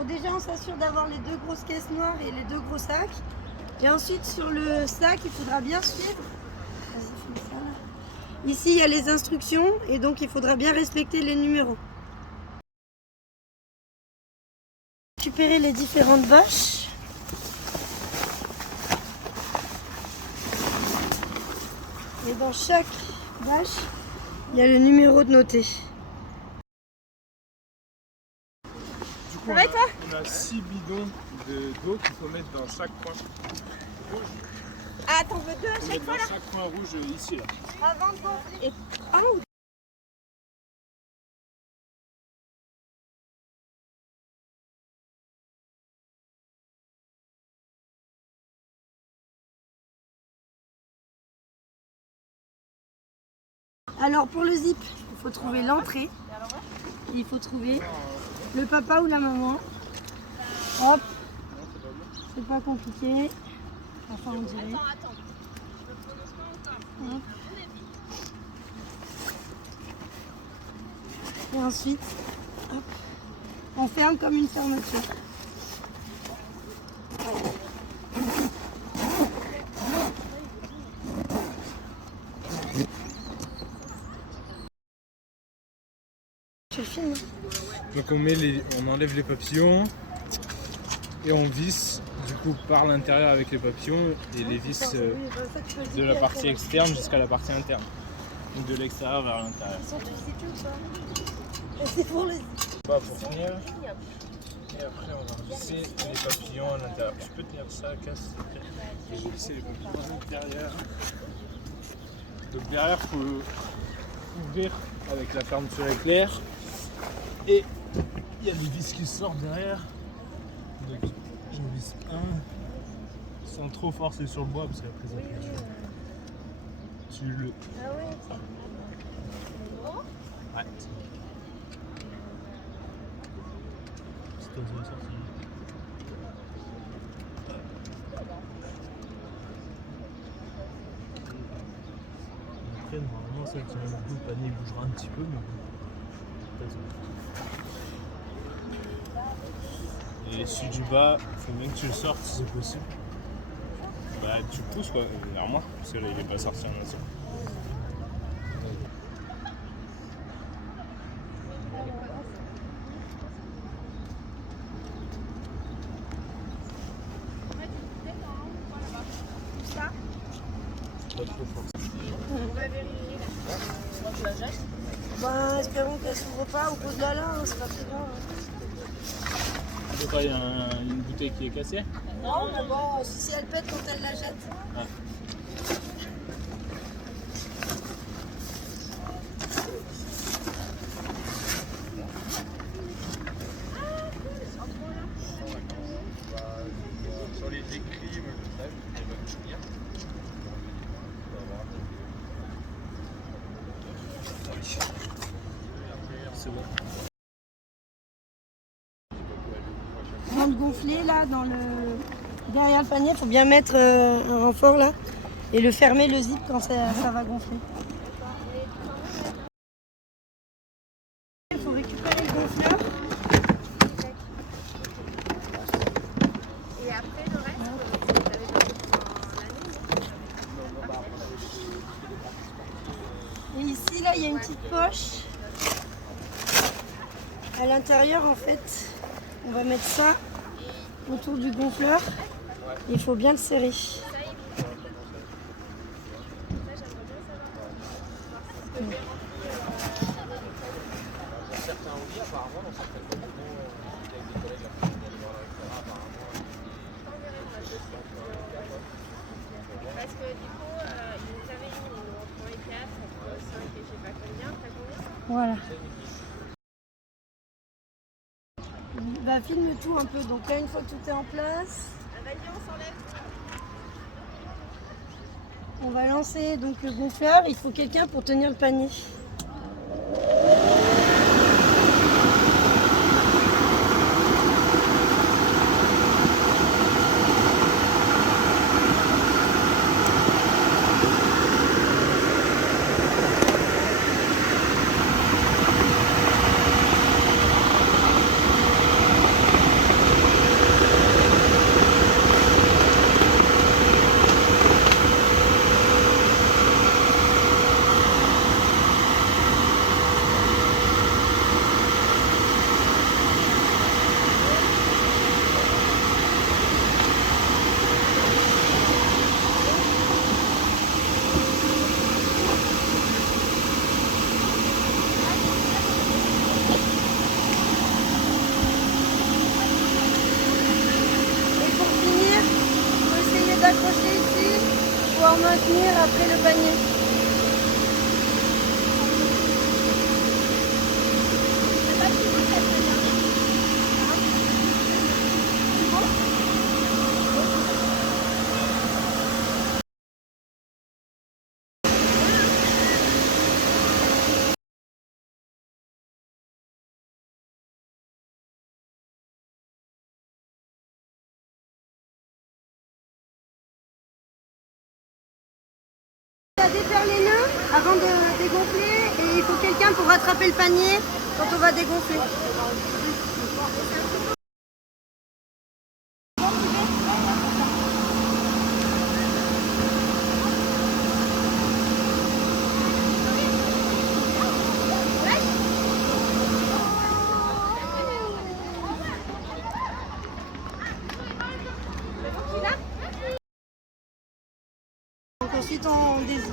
Bon, déjà, on s'assure d'avoir les deux grosses caisses noires et les deux gros sacs. Et ensuite, sur le sac, il faudra bien suivre. Vas-y, fais ça, là. Ici, il y a les instructions et donc il faudra bien respecter les numéros. Récupérer les différentes vaches. Et dans chaque vache, il y a le numéro de noté. Du coup, on a 6 bidons d'eau qu'il faut mettre dans chaque coin rouge. Ah, t'en veux deux à chaque fois là? Chaque coin rouge ici là. Avant de gonfler. Et un ou deux? Alors pour le zip, il faut trouver l'entrée. Il faut trouver le papa ou la maman. Hop. C'est pas compliqué. Enfin on dirait. Hop. Et ensuite, hop, on ferme comme une fermeture. Je filme. Donc on enlève les papillons et on visse du coup par l'intérieur avec les papillons et les vis de la partie externe jusqu'à la partie interne. Donc de l'extérieur vers l'intérieur. Ils sont tous zippés ou pas? C'est pour le zip. Pour finir. Et après on va visser les papillons à l'intérieur. Tu peux tenir ça, casse. Et je vais visser les papillons à l'intérieur. Donc derrière il faut ouvrir avec la fermeture éclair. Et il y a des vis qui sortent derrière. Donc je visse un sans trop forcer sur le bois parce qu'après ça fait tu le. Ah ouais. Ouais. C'est comme ça sorti. Après normalement ça tient le bout, le panier bougera un petit peu mais et celui du bas, il faut bien que tu le sortes si c'est possible. Bah tu pousses quoi, vers moi, parce que là il est pas sorti en entier. Pas trop fort. Bah, espérons qu'elle s'ouvre pas ou pose-la là, hein, c'est pas très grave. Je sais pas, il y a une bouteille qui est cassée. Non, mais bon, si elle pète quand elle la jette. Ah. Sur les écrits, c'est bon. Avant de gonfler là, derrière le panier, il faut bien mettre un renfort là et le fermer le zip quand ça va gonfler. Il faut récupérer le gonfleur. Et après le reste, vous avez Et ici là, il y a une petite poche. À l'intérieur en fait, on va mettre ça autour du gonfleur. Il faut bien le serrer. parce que du coup, ils nous avaient mis entre 4, entre 5 et je sais pas combien, t'as combien? Voilà. Bah, filme tout un peu. Donc là, une fois que tout est en place, On s'enlève. on va lancer donc le gonfleur. Il faut quelqu'un pour tenir le panier. tenir après le panier. On va défaire les nœuds avant de dégonfler et il faut quelqu'un pour rattraper le panier quand on va dégonfler. Donc ensuite on désigne.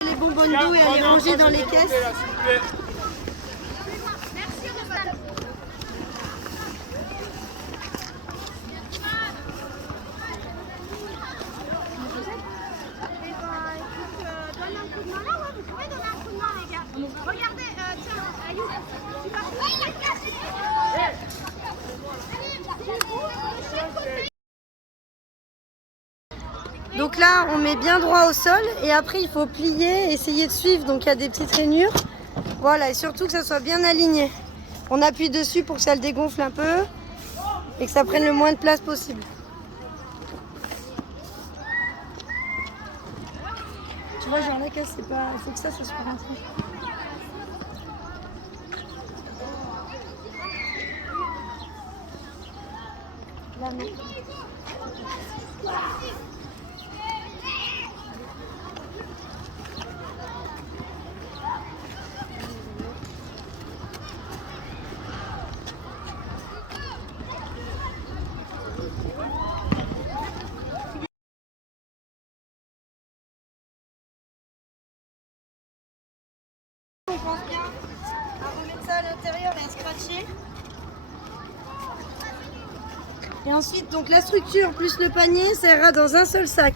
Les bonbonnes d'eau et à les ranger dans les caisses. Regardez, tiens, Ayou, tu vas Donc là, on met bien droit au sol et après il faut plier, essayer de suivre. Donc il y a des petites rainures. Voilà, et surtout que ça soit bien aligné. On appuie dessus pour que ça le dégonfle un peu et que ça prenne le moins de place possible. Tu vois, genre la caisse, c'est pas. Il faut que ça soit rentré. Là, mais... On pense bien à remettre ça à l'intérieur et à scratcher. Et ensuite, donc la structure plus le panier, ça ira dans un seul sac.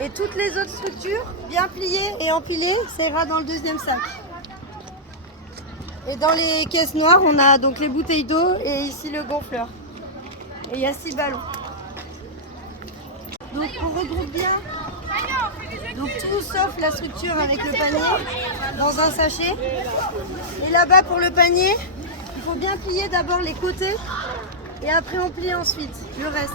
Et toutes les autres structures, bien pliées et empilées, ça ira dans le deuxième sac. Et dans les caisses noires, on a donc les bouteilles d'eau et ici le gonfleur. Et il y a 6 ballons. Donc on regroupe bien. Donc tout sauf la structure avec le panier dans un sachet. Et là-bas pour le panier, il faut bien plier d'abord les côtés et après on plie ensuite le reste.